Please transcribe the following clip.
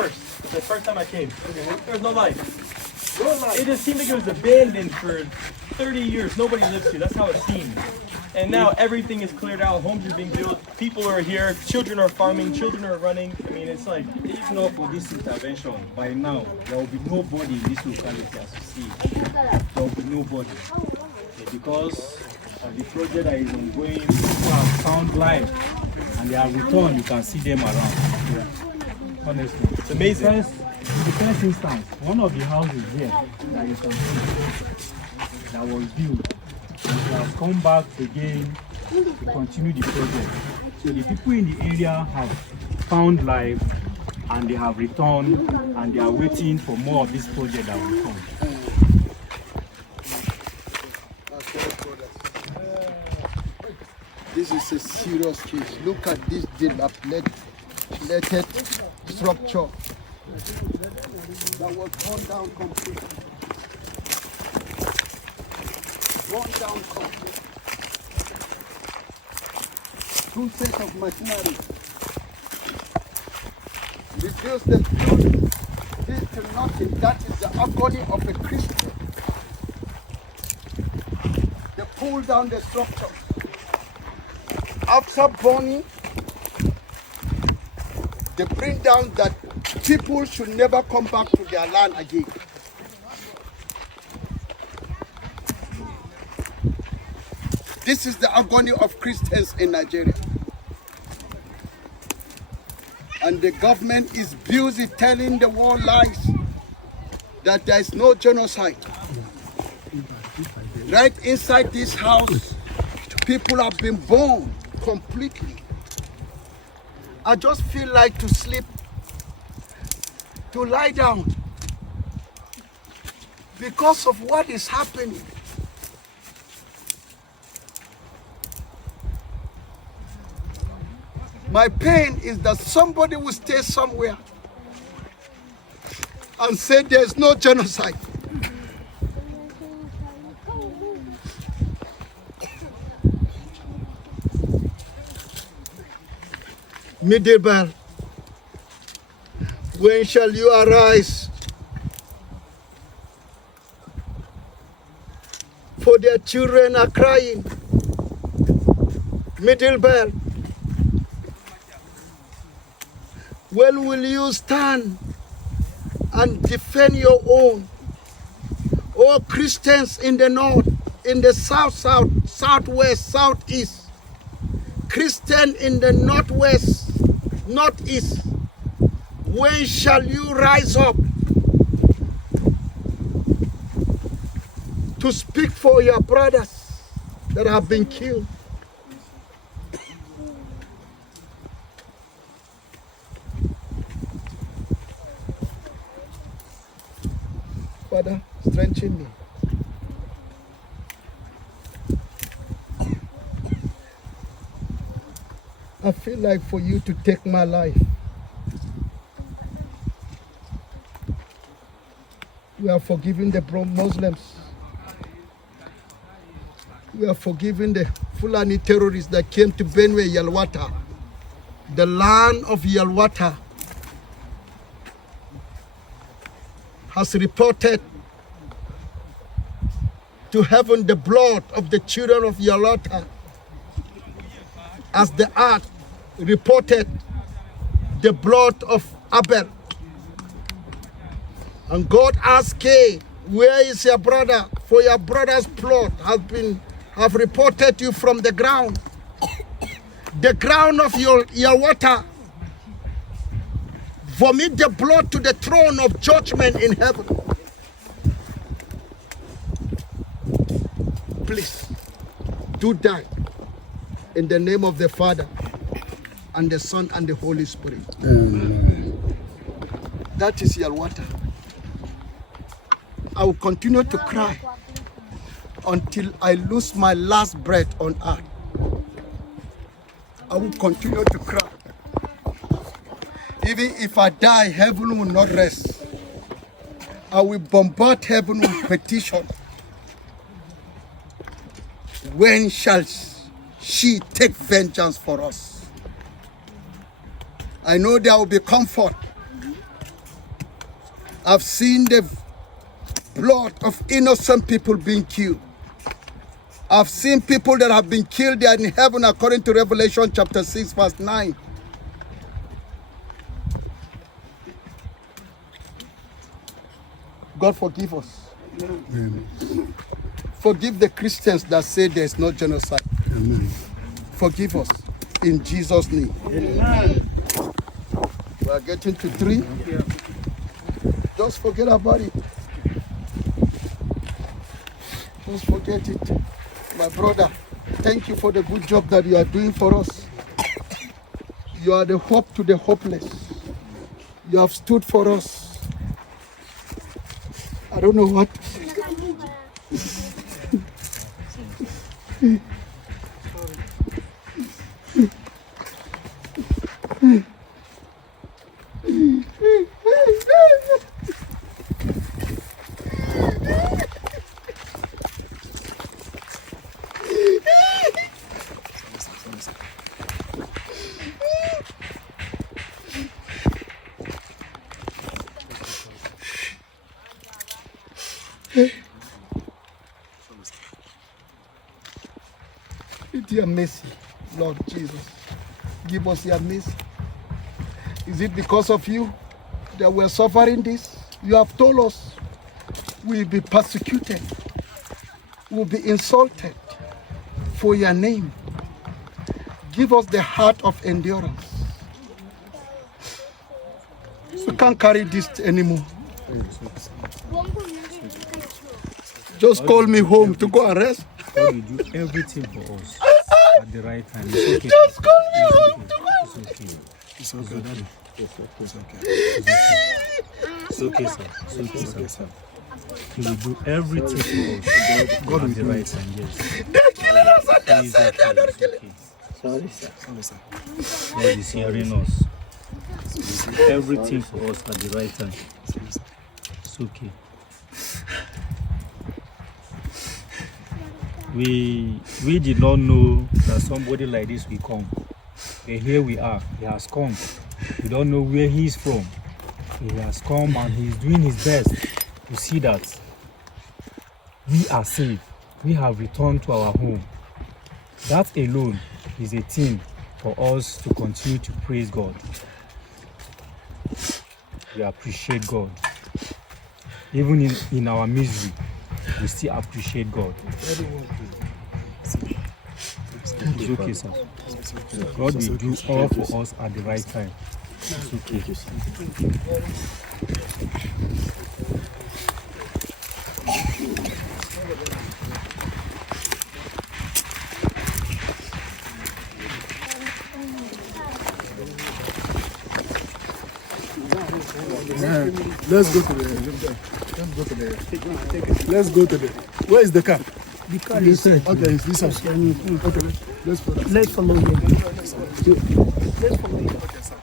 the first time I came. There was no life. It just seemed like it was abandoned for 30 years. Nobody lives here. That's how it seemed. And now everything is cleared out. Homes are being built. People are here. Children are farming. Children are running. I mean, it's like, If not for this intervention, by now there will be nobody in this locality as you see. There will be nobody. Because of the project that is ongoing, people have found life and they are returned. You can see them around. Yeah. Honestly, it's amazing. In the first instance, one of the houses here that you can see that was built, and it has come back again to continue the project. So the people in the area have found life and they have returned and they are waiting for more of this project that will come. This is a serious case. Look at this dilapidated structure that was torn down completely. Torn down completely. 2 sets of machinery. Reduce the building. This to nothing. That is the agony of a Christian. They pull down the structure. After burning, they bring down that people should never come back to their land again. This is the agony of Christians in Nigeria. And the government is busy telling the world lies that there is no genocide. Right inside this house, people have been born completely. I just feel like to sleep, to lie down, because of what is happening. My pain is that somebody will stay somewhere and say there's no genocide. Middlebar, when shall you arise? For their children are crying. Middlebar, when will you stand and defend your own? All Christians in the north, in the south, southwest, southeast, Christian in the northwest, northeast, when shall you rise up to speak for your brothers that have been killed? Father, strengthen me. I feel like for you to take my life. We are forgiving the Muslims. We are forgiving the Fulani terrorists that came to Benue, Yalwata, the land of Yalwata, has reported to heaven the blood of the children of Yalwata, as the earth reported the blood of Abel. And God asked Cain, where is your brother? For your brother's blood have reported you from the ground. The ground of your water. Vomit the blood to the throne of judgment in heaven. Please, do that in the name of the Father and the Son and the Holy Spirit. Amen. That is your water. I will continue to cry until I lose my last breath on earth. I will continue to cry. Even if I die, heaven will not rest. I will bombard heaven with petition. When shall she take vengeance for us? I know there will be comfort I've seen the blood of innocent people being killed. I've seen people that have been killed there in heaven according to Revelation chapter 6 verse 9. God forgive us. Amen. Forgive the Christians that say there's no genocide. Amen. Forgive us in Jesus' name. Amen. We are getting to 3. Just forget about it. Just forget it. My brother, thank you for the good job that you are doing for us. You are the hope to the hopeless. You have stood for us. I don't know what. With your mercy, Lord Jesus, give us your mercy. Is it because of you that we're suffering this? You have told us we'll be persecuted, we'll be insulted for your name. Give us the heart of endurance. We can't carry this anymore. Just call me home to go and rest. God will do everything for us at the right time. It's okay. Just call me home to go. It's okay. It's okay. It's okay, sir. It's okay, sir. He will do everything for us. God at the right time. Yes. They're killing us and they It's say okay. they're not It's killing. okay. Sorry, sir. God is hearing us. He will do everything for us at the right time. It's okay. We did not know that somebody like this will come. But here we are. He has come. We don't know where he is from. He has come and he is doing his best to see that we are safe. We have returned to our home. That alone is a thing for us to continue to praise God. We appreciate God. Even in our misery, we still appreciate God. It's okay, sir. God will do all for us at the right time. It's okay. Let's go to the. Where is the car? The car is Okay, it's this house. Okay, let's follow. Let's follow him. Let's follow him.